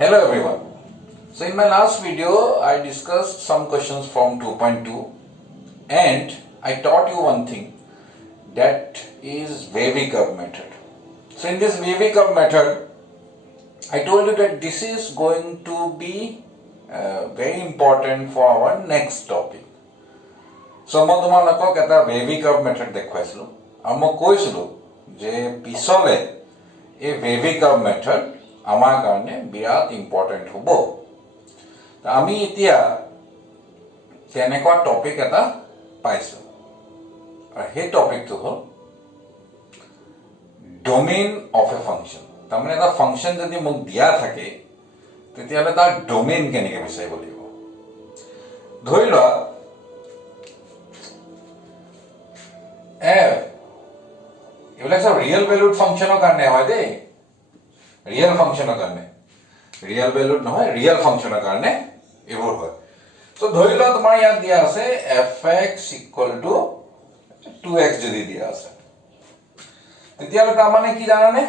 Hello everyone. So in my last video I discussed some questions from 2.2 and I taught you one thing, that is wavy curve method. So in this wavy curve method I told you that this is going to be very important for our next topic. So মই তোমালোকক এটা wavy curve method দেখুৱাইছিলো আৰু মই কৈছিলো যে পিছলে এই wavy curve method আমাৰ কাৰণে বিৰাট ইম্পৰ্টেন্ট হ'ব। আমি এতিয়া তেনেকুৱা টপিক এটা পাইছো আৰু সেই টপিকটো হ'ল ডোমেইন অফ এ ফাংচন। তাৰমানে এটা ফাংচন যদি মোক দিয়া থাকে তেতিয়াহ'লে তাৰ ডোমেইন কেনেকৈ বিচাৰিব লাগিব। ধৰি লোৱা এইবিলাক চব ৰিয়েল ভেলুড ফাংচনৰ কাৰণে হয় দেই, ৰিয়েল ফাংচনৰ কাৰণে, ৰিয়েল ভেলুড নহয়, ৰিয়েল ফাংচনৰ কাৰণে এইবোৰ হয়। তো ধৰি লোৱা তোমাৰ ইয়াত দিয়া আছে fx ইকুৱেল টু 2x যদি দিয়া আছে, তেতিয়াহ'লে তাৰমানে কি জানানে,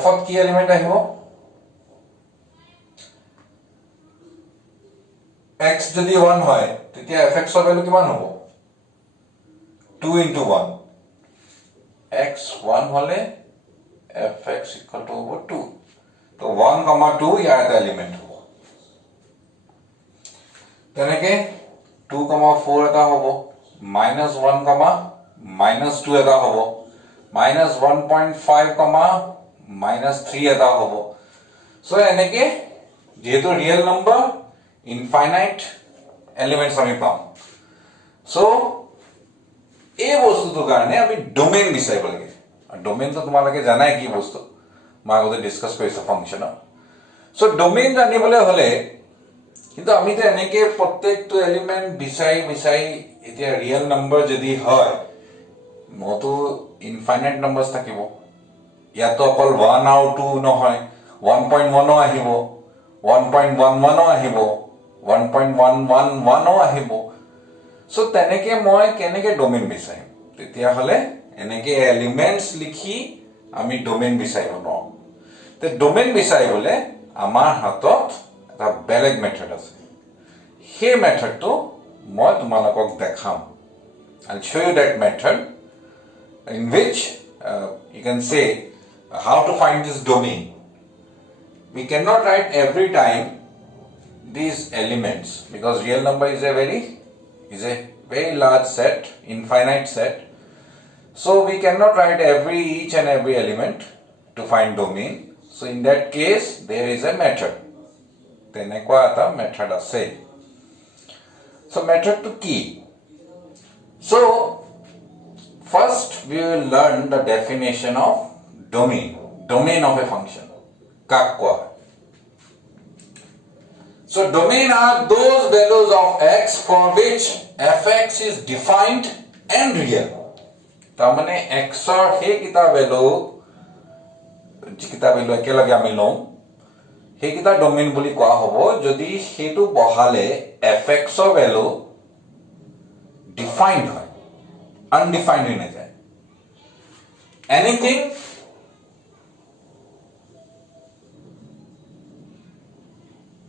f ত কি এলিমেন্ট আহিব, x যদি 1 হয় তেতিয়া fx ৰ ভ্যালু কিমান হ'ব, 2 into 1, x 1 হলে fx equal to 2, তো 1, 2 ইয়াৰ এটা এলিমেন্ট হ'ব। তেনেকে 2, 4 এটা হ'ব, -1, -2 এটা হ'ব, -1.5, -3 এটা হ'ব। সো এনেকে যেহেতু রিয়েল নাম্বার ইনফাইনাইট এলিমেন্টস আমি পাম। সো এই বস্তুটোৰ কাৰণে আমি ডোমেইন বিচাৰিব লাগে। আৰু ডোমেইনটো তোমালোকে জানাই কি বস্তু, মই আগতে ডিসকাস কৰিছো ফাংচনৰ। সো ডোমেইন জানিবলৈ হলে কিন্তু আমি তো এনেকে প্ৰত্যেকটো এলিমেন্ট বিচাৰি এতিয়া ৰিয়েল নাম্বার যদি হয় মতো ইনফাইনাইট নাম্বাৰস থাকিব। ইয়াতো অকল 1 আৰু 2 নহয়, 1.1 ও আহিব, 1.11 ও আহিব, 1.111 ও আহিব। সো তেনেকে মই কেনেকে ডোমেইন বিচাৰিম, তেতিয়া হলে এনেকে এলিমেন্টস লিখি আমি ডোমেইন বিচাৰিব নোৱাৰো। তে ডোমেইন বিচাৰিবলে আমাৰ হাতত এটা বেলেগ মেথড আছে। সেই মেথডটো মই তোমালোকক দেখাম। I'll show you that method in which you can say how to find this domain. We cannot write every time these elements because real number is a very large set, infinite set. So we cannot write each and every element to find domain. So in that case there is a method. Tenekwa eta method ase. So method to key. So first we will learn the definition of domain of a function. Kakwa. So domain are those values of x for which fx is defined and real. তাৰমানে x ৰ হেকিটা value যিকিটা value একেলগে আমি লম হেকিটা domain বুলি কোৱা হ'ব যদি হেতু বহালে fx ৰ ভ্যালু ডিফাইন্ড হয়, আনডিফাইন্ড হৈ নাযায়। Anything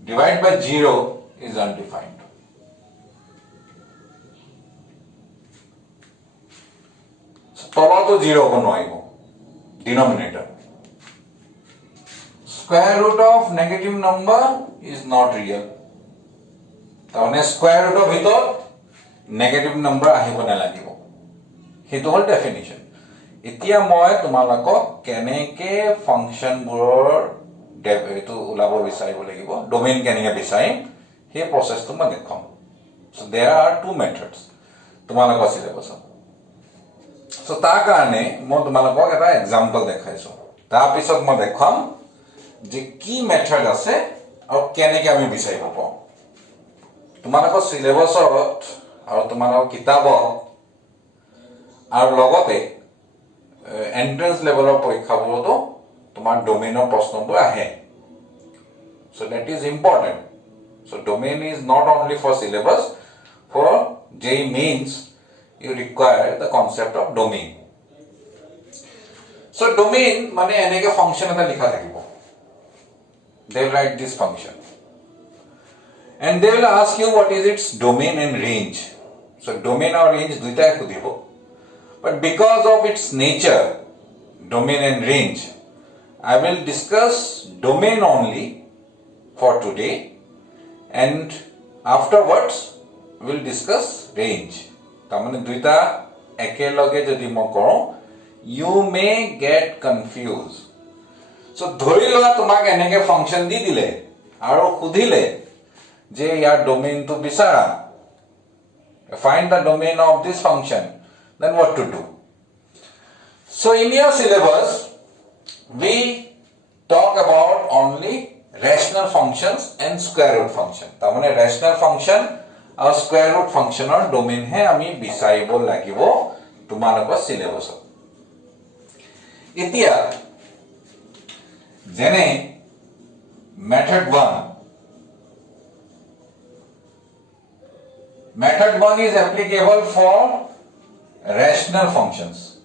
divided by 0 is undefined. তলতো 0 হ'ব নোৱাৰিব, denominator. Square root of negative number is not real. তাৰমানে square root of ভিতৰত negative number আহিব নালাগিব। সেইটো হ'ল definition. এতিয়া মই তোমালোকক কেনেকে ফাংচনবোৰৰ এটো ওলাব বিচাৰিব লাগিব, ডোমেইন কেনেকৈ বিচাৰিম সেই প্ৰসেসটো মই দেখাম। So there are two methods তোমালোকৰ সিলেবাসত। সো তাৰ কাৰণে মই তোমালোকক এটা এক্সাম্পল দেখাইছো, তাৰ পিছত মই দেখাম যে কি মেথড আছে আৰু কেনেকৈ আমি বিচাৰিব পাৰোঁ। তোমালোকৰ সিলেবাসত আৰু তোমালোকৰ কিতাপত আৰু লগতে এন্ট্ৰেন্স লেভেলৰ পৰীক্ষাবোৰতো তোমার ডোমেইনৰ প্ৰশ্নবোৰ আহে। So that is important. So domain is not only for syllabus, for JEE Mains you require the concept of domain. So domain মানে এনেকে ফাংশন এটা লিখা থাকিব। they will write this function. And they will ask you what is its domain and range. So domain or range duitai khudibo. But because of its nature, domain and range, I will discuss domain only for today, and afterwards we will discuss range. Tamane duita ekeloge jodi moi koro, you may get confused. So dhori loa tomak eneke function di dile aro khudile je yar domain to bisara, find the domain of this function, then what to do? So in your syllabus we talk about only rational functions and square root function. Tamane rational function और square root function और domain है आमी बिसाइबो लागिबो तुमालोকৰ syllabus. এতিয়া যেনে method 1 is applicable for rational functions.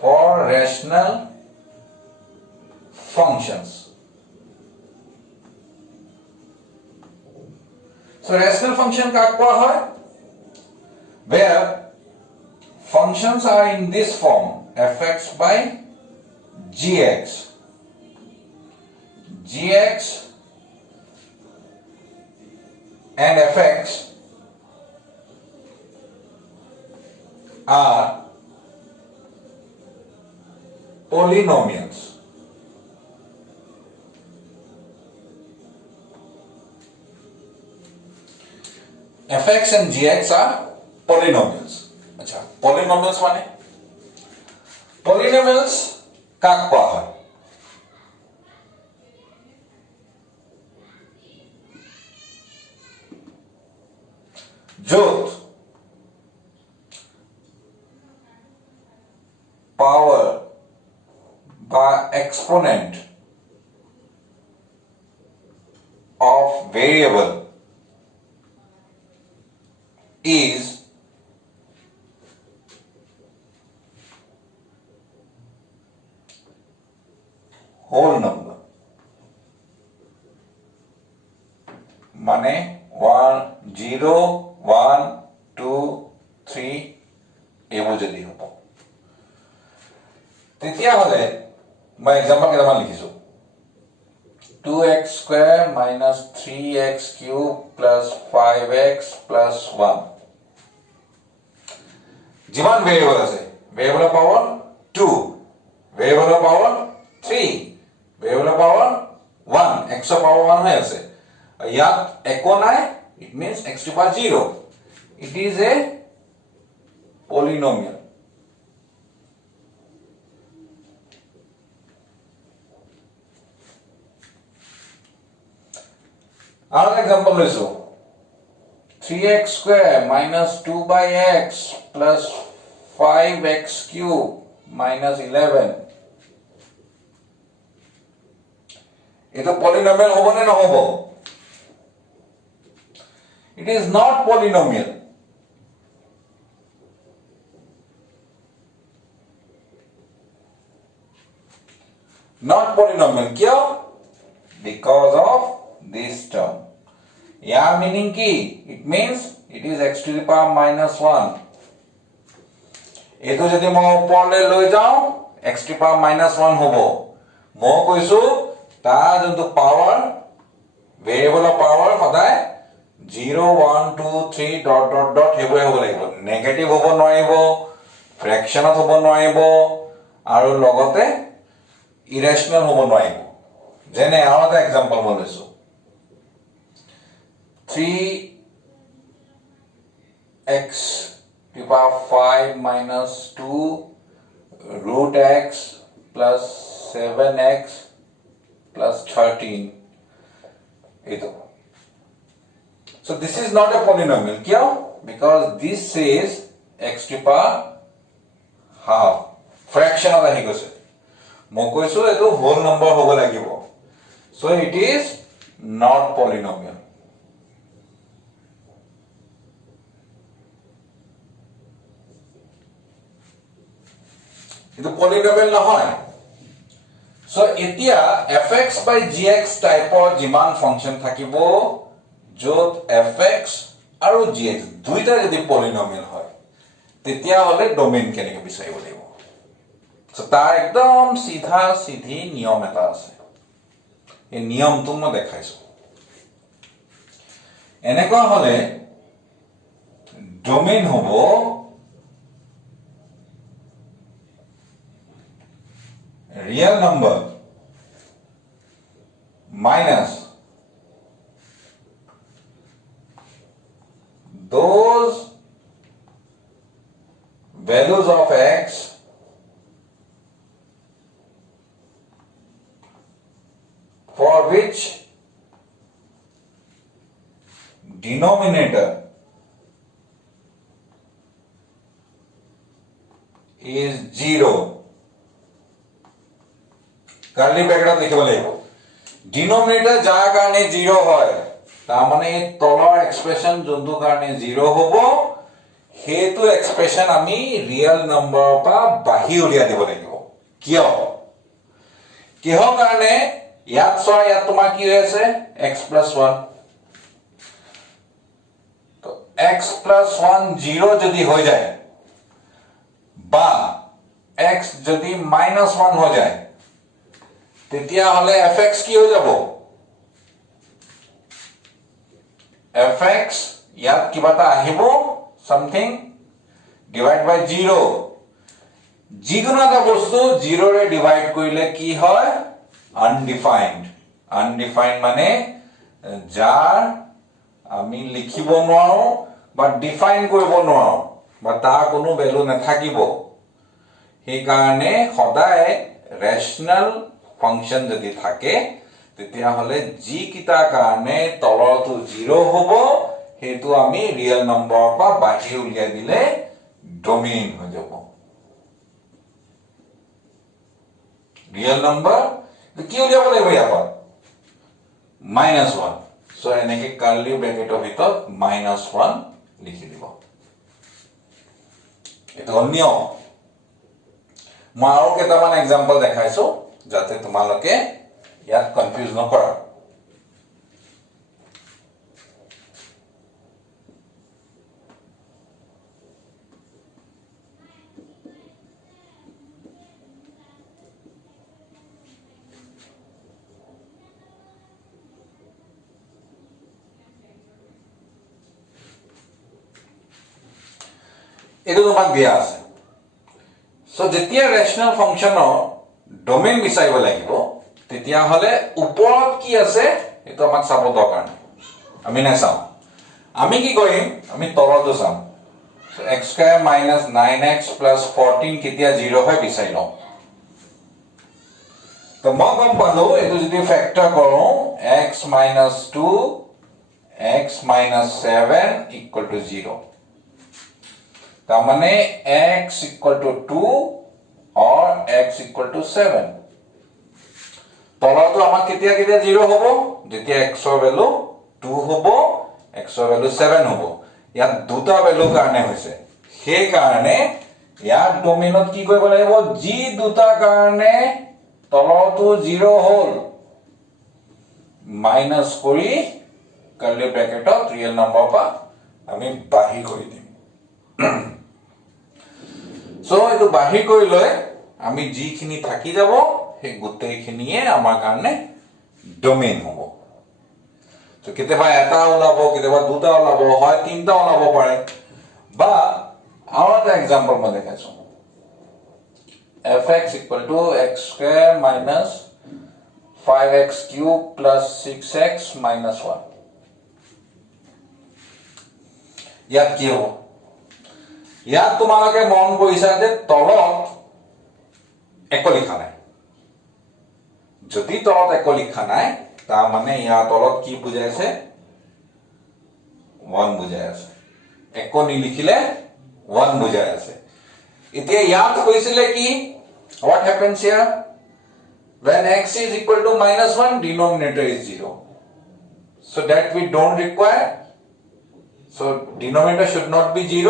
For rational functions. So rational function का क्या है? Where functions are in this form, fx by gx, gx and fx are polynomials. fx and gx are polynomials. अच्छा, polynomials माने polynomials का क्या है? য'ত power by exponent of variable is whole number. Mane 1, 0, 1, 2, 3 एवो जदि होबो তেতিয়া হলে মই एग्जांपल কেটামান লিখিছো 2x square minus 3x cube plus 5x plus 1 जिमान वेरिएबल আছে variable power 2 variable power 3 variable power 1 x power 1 হৈ আছে ইয়াত একো নাই it means x to power 0 it is a polynomial another example লৈছো 3x square minus 2 by x plus 5x cube minus 11 এটা polynomial होबो ने ना होबो? It is not polynomial. Not polynomial क्यों? Because of this term. Yeah, meaning ki it means it is x to the power minus 1. এটো যদি মই ওপৰলৈ লৈ যাও x to the power minus 1 হ'ব মই কৈছো তা যোনটো পাৱাৰ ভেৰিয়েবল পাৱাৰ সদায় 0 1 2 3 ডট ডট ডট হেবো হ'ব লাগিব নেগেটিভ হ'ব নোৱাৰিব ফ্ৰেকশনত হ'ব নোৱাৰিব আৰু লগতে ইৰেশনাল হ'ব নোৱাৰিব যেনে আৰু এটা एग्जांपल মই লৈছো 3x to the power 5 minus 2 root x plus 7x plus 13 ito. So this is not a polynomial kyun? Because this says x to the power half fraction of ahi goise মই কৈছো এটো whole number হ'ব লাগিব so it is not polynomial. Itu polynomial নহয় so এতিয়া fx by gx টাইপৰ যিমান function থাকিব য'ত fx আৰু gx দুইটা যদি পলিনমিয়াল হয় তেতিয়া হলে ডোমেইন কেনেকৈ বিচাৰিব লাগিব সো তাৰ একদম সিধা সিধি নিয়ম এটা আছে এই নিয়মটো মই দেখাইছো এনেকুৱা হলে ডোমেইন হ'ব real number minus those values of x for which denominator is 0 curly bracket लिखिब লাগিব डिनोमिनेटर যাৰ কাৰণে 0 হয় তাৰ মানে এই তলৰ এক্সপ্ৰেছন যোনটো কাৰণে 0 হ'ব হেতু এক্সপ্ৰেছন আমি ৰিয়েল নম্বৰৰ পৰা বাহি উলিয়া দিব লাগিব কিয় কিহৰ কাৰণে ইয়াত চোৱা ইয়াত তোমাৰ কি হৈ আছে x + 1 তো x + 1 0 যদি হৈ যায় বা x যদি -1 হৈ যায় তেতিয়া হলে fx কি হৈ যাব fx ইয়াত কিবাটা আহিব something divide by 0 যিকোনো এটা বস্তু 0 ৰে ডিভাইড কৰিলে কি হয় undefined মানে যাৰ আমি লিখিব নোৱাৰো বা ডিফাইন কৰিব নোৱাৰো বা তাৰ কোনো ভ্যালু নাথাকিব সেই কাৰণে সদায় ৰেশনাল ফাংশন যদি থাকে তেতিয়া হলে জি কিটা কাৰণে তলৰটো 0 হ'ব হেতু আমি ৰিয়েল নম্বৰ বা বাহি উলিয়া দিলে ডোমেইন হৈ যাব ৰিয়েল নম্বৰ কি উলিয়াব লাগিব ইয়াৰ পৰা -1 সো এনেকে কাৰ্লি ব্ৰেকেটৰ ভিতৰত -1 লিখি দিব এটা নিয়ম মই আৰু কেইটামান এক্সাম্পল দেখাইছো যাতে তোমালোকে ইয়াত কনফিউজ নকৰা এটো তোমাক দিয়া আছে সো যেতিয়া ৰেশনাল ফাংশনৰ ডোমেইন বিচাৰিব লাগিব তেতিয়া হলে ওপৰত কি আছে এটো আমাক চাব দৰকাৰ আমি নাচাও আমি কি কৰিম আমি তলটো চাম সো x² - 9x + 14 কেতিয়া 0 হয় বিচাৰি লওঁ তো মই গম পালো এটো যদি ফ্যাক্টৰ কৰো x - 2 x - 7 = 0 তাৰ মানে x = 2 or x = 7 তলটো আমাক কেতিয়া কেতিয়া 0 হ'ব যেতিয়া x ৰ ভ্যালু 2 হ'ব x ৰ ভ্যালু 7 হ'ব ইয়াত দুটা ভ্যালু কাৰণে হৈছে সেই কাৰণে ইয়াত ডোমেইনত কি কৰিব লাগিব জি দুটা কাৰণে তলটো 0 হ'ল মাইনাস কৰি কাৰ্লি ব্ৰেকেটত ৰিয়েল নম্বৰ পা আমি বাহি কৰি দিম সো এটো বাহি কৰি লৈ আমি যিখিনি থাকি যাব সেই গোটেইখিনিয়ে আমাৰ কাৰণে ডোমেইন হ'ব সো কেতিয়াবা এটা ওলাব কেতিয়াবা দুটা ওলাব হয় তিনটা ওলাব পাৰে বা আৰু এটা एग्जांपल মই দেখাইছো fx = x² - 5x³ + 6x - 1 ইয়াত কি হ'ব ইয়াত তোমালোকে মন কৰিছা যে তলত একো লিখা নাই যদি তলত একো লিখা নাই তাৰ মানে ইয়াৰ তলত কি বুজাইছে 1 বুজাই আছে একো নিলিখিলে 1 বুজাই আছে এতিয়া ইয়াত কৈছিলে কি what happens here when x is equal to -1 denominator is 0 so that we don't require so denominator should not be 0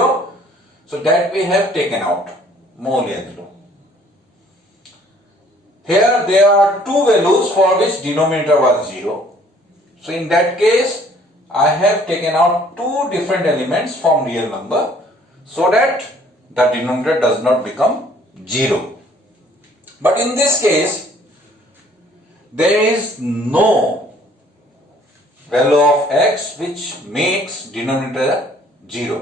so that we have taken out more लिया दिलो here there are two values for which denominator was 0. So in that case, I have taken out two different elements from real number so that the denominator does not become 0. But in this case, there is no value of x which makes denominator 0.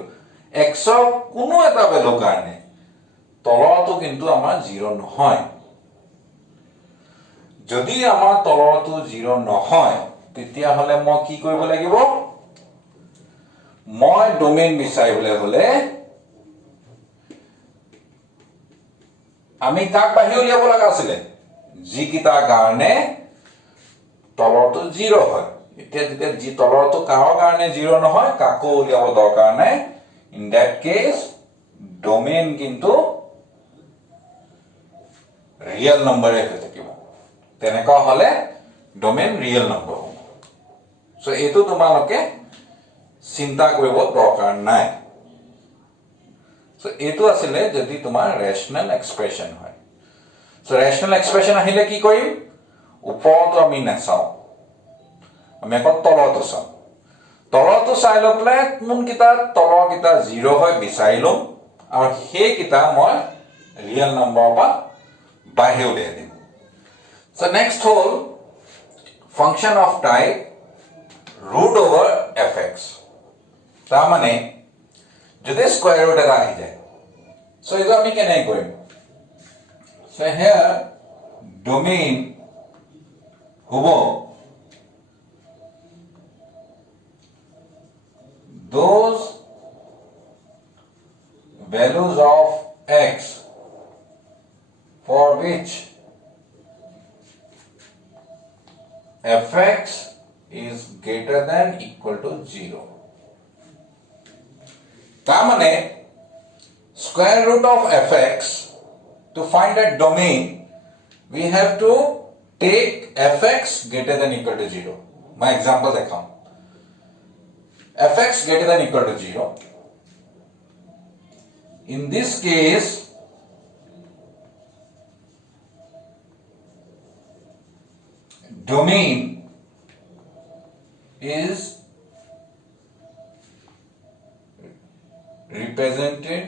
x of কোনো এটা value কাৰণে তলৰটো কিন্তু আমাৰ 0 নহয়। যদি আমাৰ তলৰটো 0 নহয় তেতিয়া হলে মই কি কৰিব লাগিব, মই ডোমেইন বিচাৰিবলৈ হলে আমি কাক বাহিৰ উলিয়াব লগা আছিল, যিকিটা কাৰণে তলৰটো 0 হয়। এতিয়া যেতিয়া যি তলৰটো কাৰৰ কাৰণে 0 নহয় কাকো উলিয়াব দৰকাৰ নাই। ইন দ্যাট কেস ডোমেইন কিন্তু ৰিয়েল নম্বৰে হৈ থাকিব। তেনেকুৱা হলে ডোমেইন ৰিয়েল নম্বৰ হ'ব। সো এইটো তোমালোকে চিন্তা কৰিব দৰকাৰ নাই। সো এইটো আছিল যদি তোমাৰ ৰেশনাল এক্সপ্ৰেশন হয়। সো ৰেশনাল এক্সপ্ৰেশন আহিলে কি কৰিম, ওপৰটো আমি নাচাওঁ, আমি আকৌ তলৰটো চাওঁ। তলৰটো চাই লৈ পেলাই কোনকেইটা তলৰকেইটা 0 হয় বিচাৰি ল'ম আৰু সেইকেইটা মই ৰিয়েল নম্বৰ বা বাহিৰ উলিয়াই দিম। So next whole function of type root over fx. তাৰ মানে যদি square root এটা আহি যায়, so এইটো আমি কেনেকৈ কৰিম? So here domain হ'ব those values of x for which fx is greater than equal to 0. তাৰ মানে square root of fx, to find a domain we have to take fx greater than equal to 0. My example দেখাম, fx greater than equal to 0. In this case domain is represented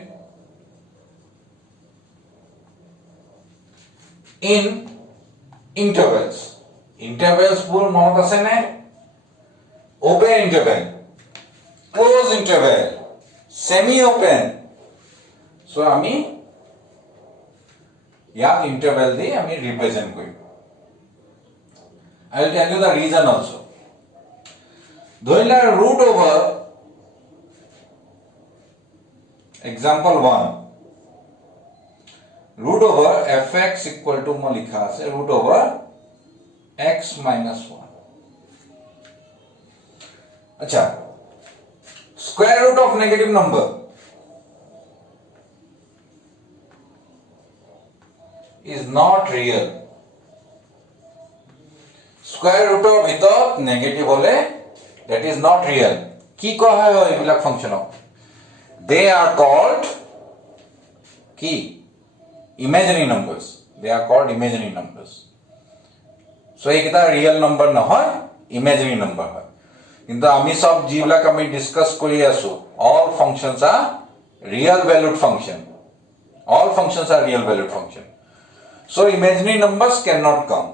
in intervals. Intervals বোৰ মনত আছে নে? Open interval, close interval, semi open. So আমি ইয়াক interval দি আমি represent Karim. I will tell you the reason also. ধৰিলা root over example 1, root over fx equal to মই লিখা আছে root over x minus 1. আচ্ছা, square root of negative number is not real. Square root of ভিতৰত negative হলে that is not real. কি কোৱা হয় এইবিলাক ফাংশনক? They are called কি? Imaginary numbers. They are called imaginary numbers. So এইকেইটা real number নহয়, imaginary number হয়। কিন্তু আমি সব যিবিলাক আমি ডিসকাস কৰি আছো, all functions are real valued function. All functions are real valued function. So imaginary numbers cannot come.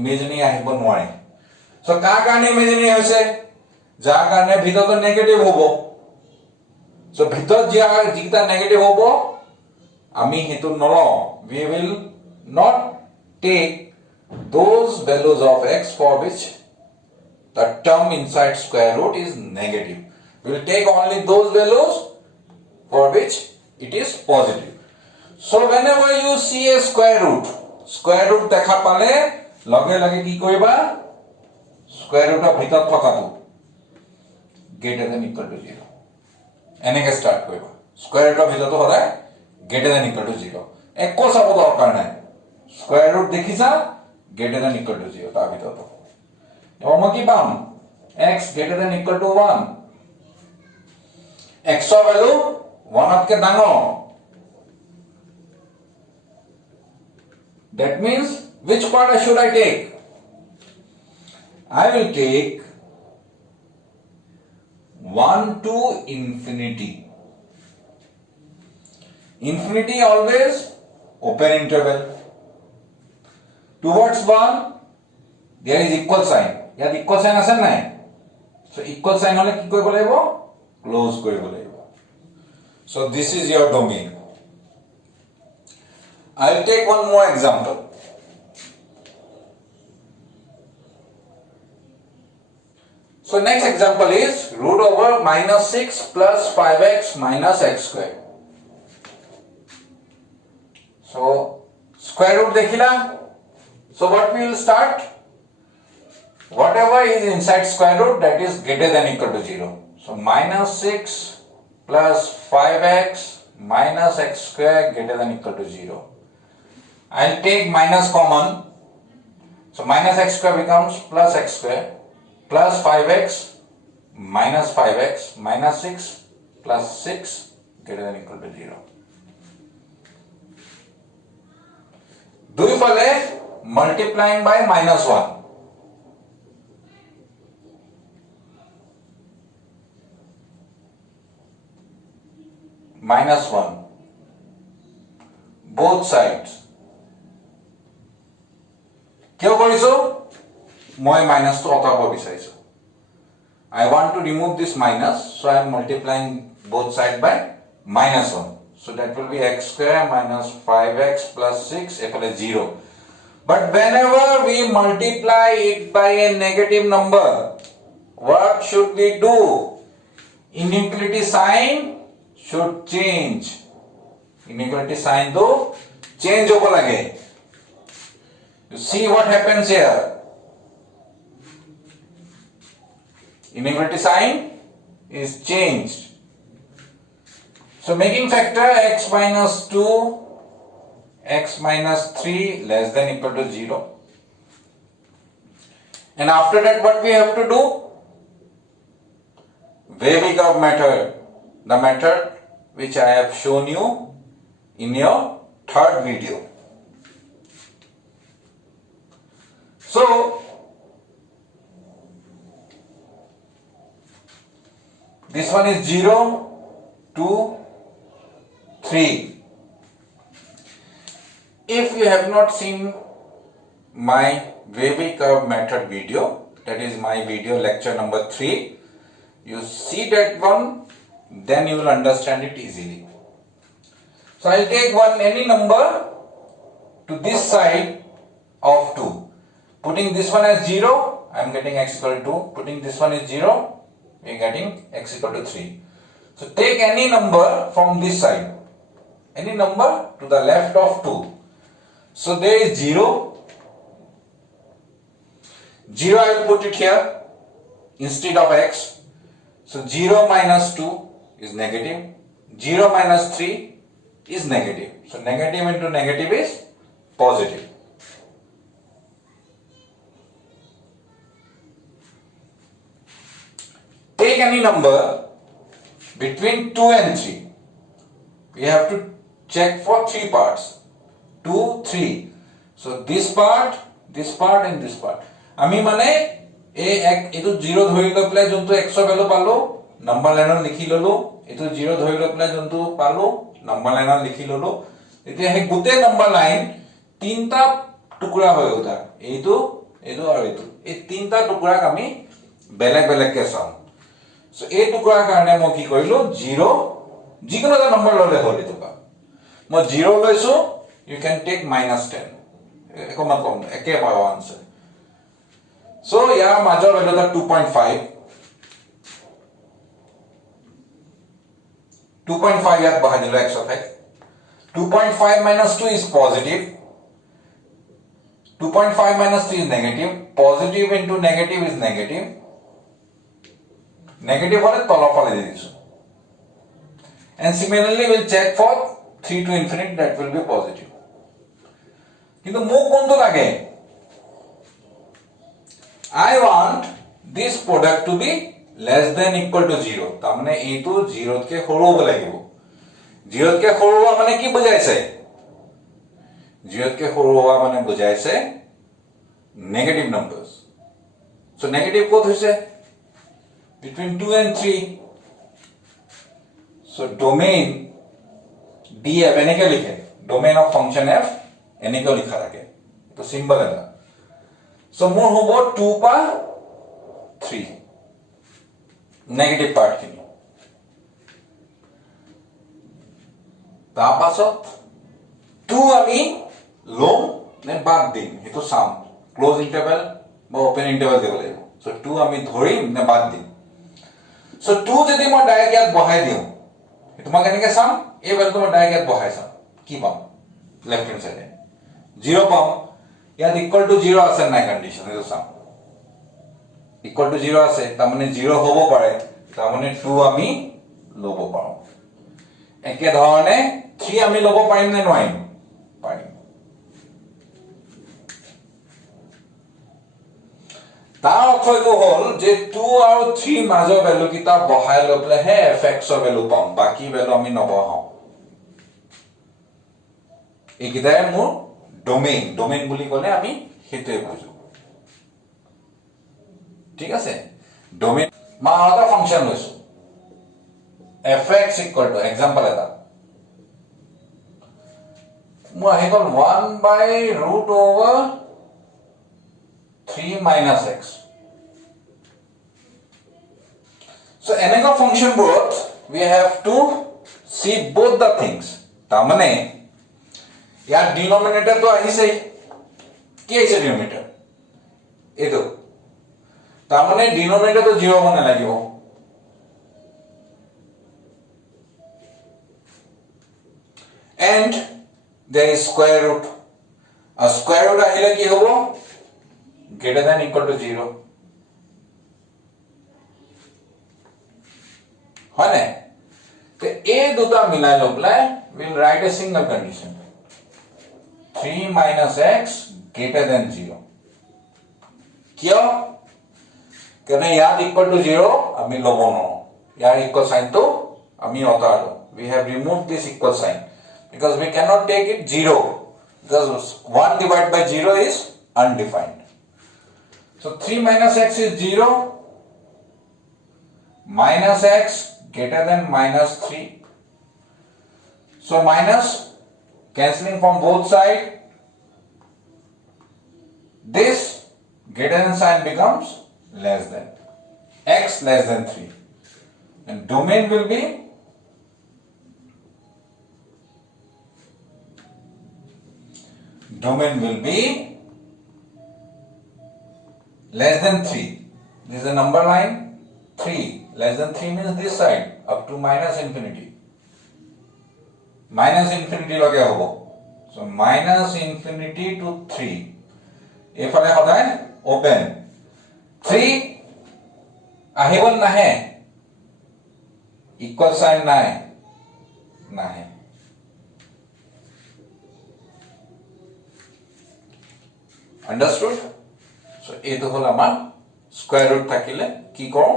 Imaginary আহিব নোৱাৰে। So কাৰ কাৰণে imaginary হৈছে? যাৰ কাৰণে ভিতৰত নেগেটিভ হ'ব। So ভিতৰত যিটা নেগেটিভ হ'ব আমি হেতু নলওঁ। We will not take those values of x for which the term inside square root is negative. We will take only those values for which it is positive. So whenever you see a square root দেখা পালে লগে লগে কি কৰিবা? Square root of ভিতৰত থকাটো greater than equal to 0. এনেকে start কৰিবা। Square root of ভিতৰটো সদায় greater than equal to 0. একো চাব দৰকাৰ নাই। Square root দেখিছা greater than equal to 0 তাৰ ভিতৰটো। এবাৰ মই কি পাম? x greater than equal to 1. x ৰ ভ্যালু 1 তকৈ ডাঙৰ। That means which part should I take? I will take 1 to infinity. Infinity always open interval. Towards 1 there is equal sign. Yat equal sign ase nai? So equal sign hole ki koribo lagibo? Close koribo lagibo. So this is your domain. I'll take one more example. So next example is root over minus 6 plus 5x minus x square. So square root dekhila. So what we will start? Whatever is inside square root, that is greater than equal to 0. So minus 6 plus 5x minus x square greater than equal to 0. I'll take minus common. So minus x square becomes plus x square plus 5x minus 5x minus 6 plus 6 greater than equal to 0. দুইফালে multiplying by minus 1. Minus 1. Both sides. কিয় কৰিছো? মই minus to আঁতৰাব বিচাৰিছো. I want to remove this minus, so I am multiplying both sides by minus 1. So that will be x square minus 5x plus 6 equal to 0. But whenever we multiply it by a negative number, what should we do? Inequality sign should change. Inequality sign do change hobo lage. You see what happens here? Inequality sign is changed. So making factor x minus 2, x minus 3 less than equal to 0. And after that what we have to do? Wavy curve method. The method which I have shown you in your third video. So this one is 0, 2, 3. If you have not seen my wavy curve method video, that is my video lecture number 3, you see that one, then you will understand it easily. So I'll take any number to this side of 2. Putting this one as 0, I am getting x equal to 2. Putting this one is 0, we are getting x equal to 3. So take any number from this side. Any number to the left of 2. So there is 0. 0 I will put it here instead of x. So 0 minus 2 is negative. 0 minus 3 is negative. So negative into negative is positive. Take any number between 2 and 3. We have to check for 3 parts. 2, 3. So this part and this part. আমি মানে এই এটো 0 ধৰি লৈ ply যোনটো x ৰ value পালো number লাইনত লিখি ললো এটো 0 ধৰি লৈ প্লাই যোনটো পালো নাম্বাৰ লাইনত লিখি ললো এতিয়া হে গোটে নাম্বাৰ লাইন তিনটা টুকুৰা হৈ উঠা এইটো আৰু এইটো এই তিনটা টুকুৰাক আমি বেলেগ বেলেগকে চাম সো এই টুকুৰাৰ কাৰণে মই কি কৰিলো 0 যিকোনো এটা নম্বৰ ললে হ'ল এটো পা মই 0 লৈছো you can take minus 10 একো মাত্ৰ একে পাব answer So, yeah, major value is 2.5. 2.5 yat bahai dilo x of x. 2.5 minus 2 is positive. 2.5 minus 3 is negative. Positive into negative is negative. Negative hole tolo phale di disu. And similarly, we'll check for 3 to infinity, that will be positive. Kintu muk kontu lage? I want this product to be less than equal to 0. তারমানে এইটো 0 কে সৰু হ'ব লাগিব 0 কে সৰু হোৱা মানে কি বুজাইছে জিৰ'তকৈ সৰু হোৱা মানে বুজাইছে নেগেটিভ নাম্বাৰছ। চ' নেগেটিভ ক'ত হৈছে? Between 2 and 3. চ' ডোমেইন DF এনেকৈ লিখে, ডোমেইন অফ ফাংচন F এনেকৈ লিখা থাকে, এইটো চিম্বল এটা। চ' মোৰ হ'ব 2 পা 3 নেগেটিভ পাৰ্টখিনি। তাৰপাছত 2 আমি ল'ম নে বাদ দিম সেইটো চাম, ক্ল'জ ইণ্টাৰভেল বা অপেন ইণ্টাৰভেল দিব লাগিব। চ' 2 আমি ধৰিম নে বাদ দিম। চ' 2 যদি মই ডাইৰেক্ট ইয়াত বহাই দিওঁ, সেইটো মই কেনেকৈ চাম? এই ভেলুটো মই ডাইৰেক্ট ইয়াত বহাই চাম, কি পাম? লেফ্ট হেণ্ড চাইডে 0 পাম। ইয়াত ইকুৱেল টু 0 আছে নাই কণ্ডিশ্যন, সেইটো চাম। ইকুৱেল টু 0 আছে, তাৰমানে 0 হ'ব পাৰে, তাৰমানে 2 আমি ল'ব পাৰোঁ। একেধৰণে 3 আমি ল'ব পাৰিম নে নোৱাৰিম? পাৰিম। তাৰ অৰ্থ এইটো হ'ল যে 2 আৰু 3 মাজৰ ভেলুকেইটা বহাই লৈ পেলাইহে এফএক্সৰ ভেলু পাম, বাকী ভেলু আমি নবহাওঁ। এইকেইটাই মোৰ ডোমেইন। ডোমেইন বুলি ক'লে আমি সেইটোৱে বুজো, ঠিক আছে? ডোমেইন মই আৰু এটা ফাংচন লৈছো, এফএক্স ইকুৱেল টু এক্সাম্পল এটা মোৰ আহি গ'ল 1/√3 - x। So এনেকুৱা ফাংচনবোৰত we have to see both the things। তাৰমানে ইয়াৰ ডিনমিনেটৰটো আহিছে, কি আহিছে ডিনমিনেটৰ? এইটো, তাৰমানে ডিনমিনেটৰটো 0 হ'ব নালাগিব। And there is square root। A square root আহিলে কি হ'ব? Greater than equal to 0। হয় নাই? তো এই দুটা মিলাই লৈ পেলাই we'll write a single condition, 3 - x greater than 0। কিয়? কাৰণ ইয়াত ইকুৱেল টু 0 আমি ল'ব নোৱাৰোঁ, ইয়াৰ ইকুৱেল চাইনটো আমি আঁতৰালো। We have removed this equal sign because we cannot take it 0, because 1 divided by 0 is undefined। So 3 - x is 0, - x greater than -3। So minus cancelling from both sides, this greater than sign becomes less than, x less than 3, and domain will be less than 3. This is a number line 3, less than 3 means this side up to -infinity, -infinity লগে হ'ব। So -infinity to 3, এইফালে সদায় open. 3 আহিব নাহে, equal চাইন নাই, নাহে। আন্ডাৰষ্টুড? So এইটো হ'ল আমাৰ স্কয়াৰ ৰুট থাকিলে কি কৰোঁ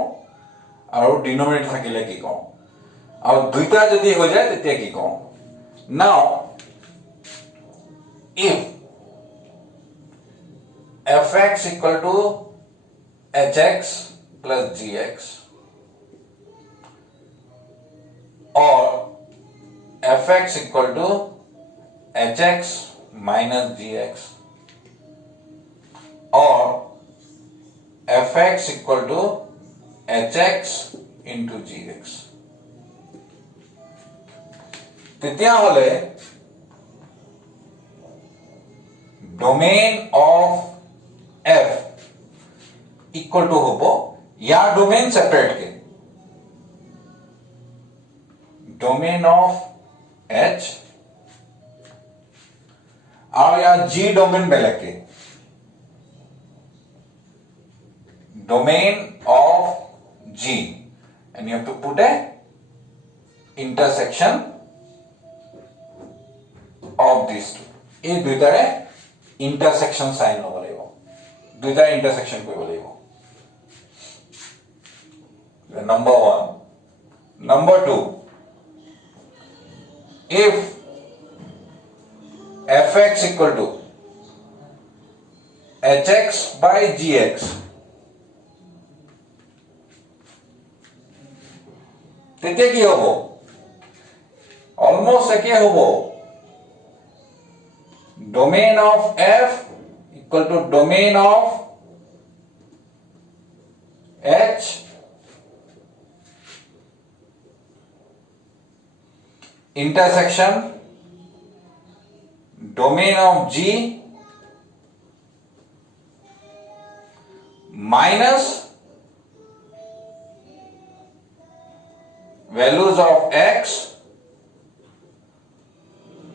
আৰু ডিনমিনেটৰ থাকিলে কি কৰোঁ, আৰু দুইটা যদি হৈ যায় তেতিয়া কি কৰোঁ। নাও if fx equal to hx plus gx or fx equal to hx minus gx or fx equal to hx into gx, তেতিয়া হলে domain of f equal to hobo यार domain separate के domain of h और यार g domain बेलग के domain of g, and you have to put a intersection of these two। এই দুইটাৰে intersection sign হ'ব লাগিব, দুইটাৰে intersection কৰিব লাগিব। Number 1, number 2, if fx equal to hx by gx, তেতিয়া কি হ'ব? অলমোস্ট একে হ'ব। domain of f equal to domain of h intersection domain of g minus values of x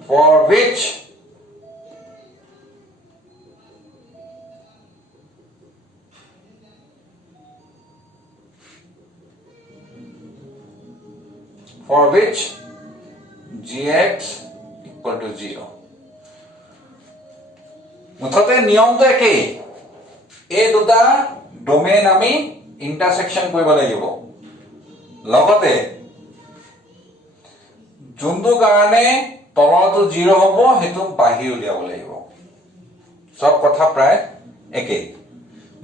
for which gx equal to 0. মুঠতে নিয়মটো একেই, এই দুটা ডোমেইন আমি ইন্টাৰসেকশন কৰিব লাগিব। লগতে যোনটো কাৰণে তলটো 0 হ'ব হেতু বাহিৰ উলিয়াব লাগিব। সব কথা প্ৰায় একেই।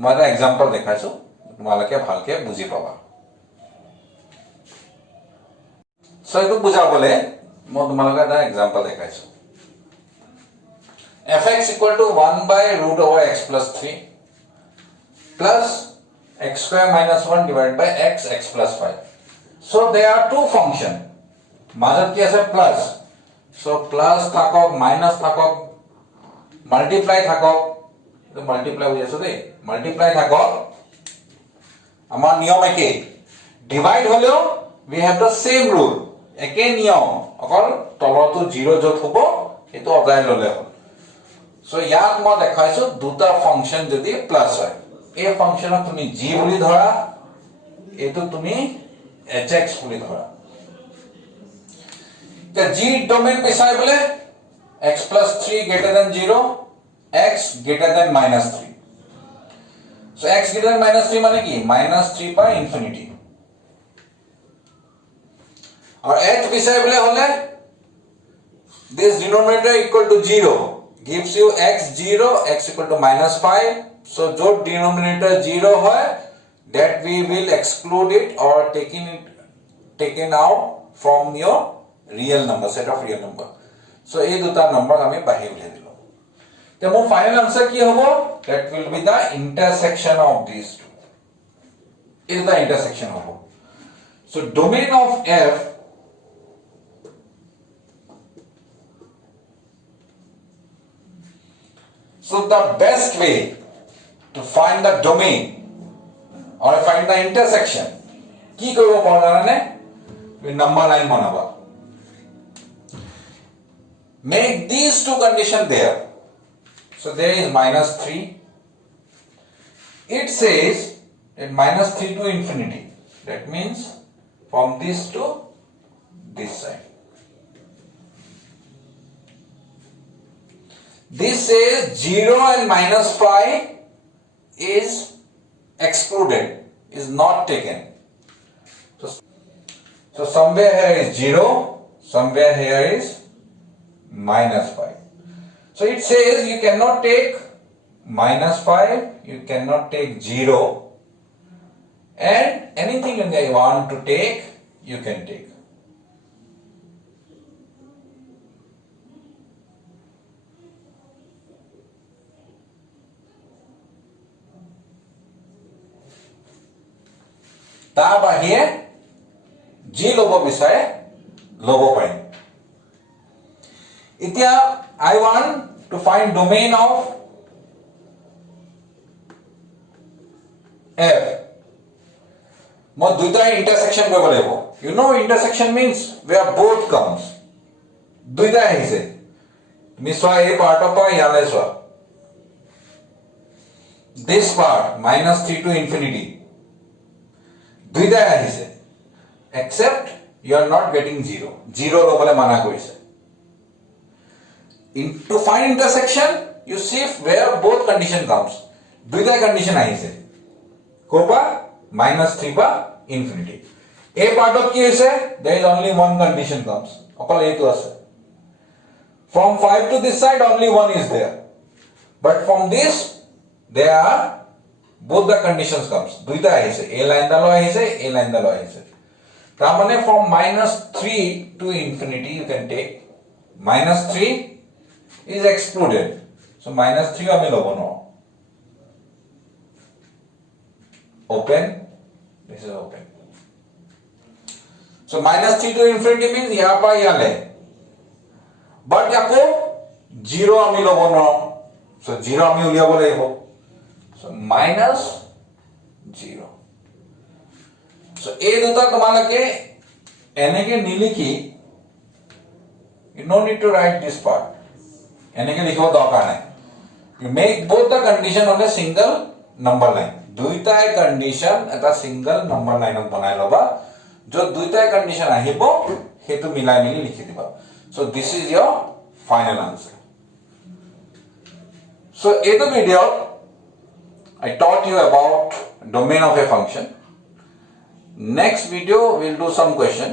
মই এটা এক্সাম্পল দেখাইছো, তোমালোকে ভালকে বুজি পাবা। সো এটো বুজাবলে মই তোমালোকে এটা এক্সাম্পল দেখাইছো। fx equal to 1 by root over x plus 3 plus x square minus 1 divided by x plus 5. So there are two function. মাজত কি আছে plus. So plus থাকক minus থাকক multiply থাকক, তো multiply হৈ আছে দেই, multiply থাকক, আমাৰ নিয়ম একে। divide হলেও we have the same rule, একে নিয়ম, অকল তলটো 0 যত হ'ব এটো অদাই ললে হ'ল। সো ইয়াত মই দেখাইছো দুটা ফাংশন যদি প্লাস হয়, এই ফাংশনক তুমি g বুলি ধৰা, এটো তুমি hx বুলি ধৰা। তে g domain বিচাৰিবলে x plus 3 greater than 0, x greater than minus 3. So x greater than minus 3 মানে কি? minus 3 by infinity. और h বিচাৰিবলে হলে this denominator equal to 0 gives you x 0, x equal to minus 5. So जो denominator 0 है, that we will exclude it or taken out from your real number, set of real number. So ये দুটা number हमें बाहर उठा दिलो। तो मोर final answer की होगा? That will be the intersection of these two. Is the intersection होगा। So domain of f So the best way to find the domain or find the intersection, কি কৰিব পাৰো জানানে? number line বনাবা। Make these two conditions there. So there is minus 3. It says that minus 3 to infinity. That means from this to this side. This says 0 and minus 5 is excluded, is not taken. So somewhere here is 0, somewhere here is minus 5. So it says you cannot take minus 5, you cannot take 0, and anything you want to take, you can take. তাৰ বাহিৰে যি লব বিচাৰে লব পাৰিম। এতিয়া I want to find domain of f. মই দুইটা intersection কৰিব লাগিব। You know intersection means where both comes. দুইটা আহিছে। তুমি চোৱা এই পাৰ্টৰ পৰা ইয়ালৈ চোৱা। This part minus 3 to infinity. দুইটা আহিছে, except you are not getting 0. 0 লবলে মানা কৰিছে। To find intersection, you see where both condition comes. দুইটা condition আহিছে। কোপা minus 3 বা infinity. এই পাৰ্টত কি হৈছে? There is only one condition comes. অকল এইটো আছে। From 5 to this side only 1 is there. But from this, there are both the conditions comes. দুইটা আহিছে, a line দালো আহিছে, a line দালো আহিছে. তাৰ মানে from -3 to infinity you can take. -3 is excluded. So -3 আমি লব ন. Open. This is open. So -3 to infinity means ইয়াৰ পৰা ইয়ালে. But আকৌ 0 আমি লব ন. So 0 আমি উলিয়াব লাগিব. So -0. So এই দুটা তোমালোকে এনেকে নিলিখি, you no need to write this part. এনেকে লিখিব দৰকাৰ নাই. You make both the condition on a single number line. দুইটাই condition এটা single number line বনাই লবা. যত দুইটাই condition আহিব হেতু মিলাই মিলি লিখি দিবা. So this is your final answer. So in the video I taught you about domain of a function. Next video we'll do some question,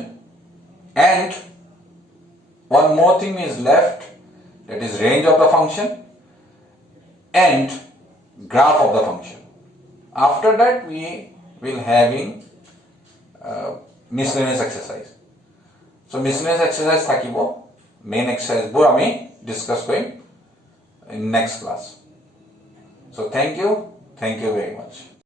and one more thing is left, that is range of the function and graph of the function. After that we will having miscellaneous exercise. So miscellaneous exercise thakibo, main exercise bor ami discuss korim in next class. So thank you very much.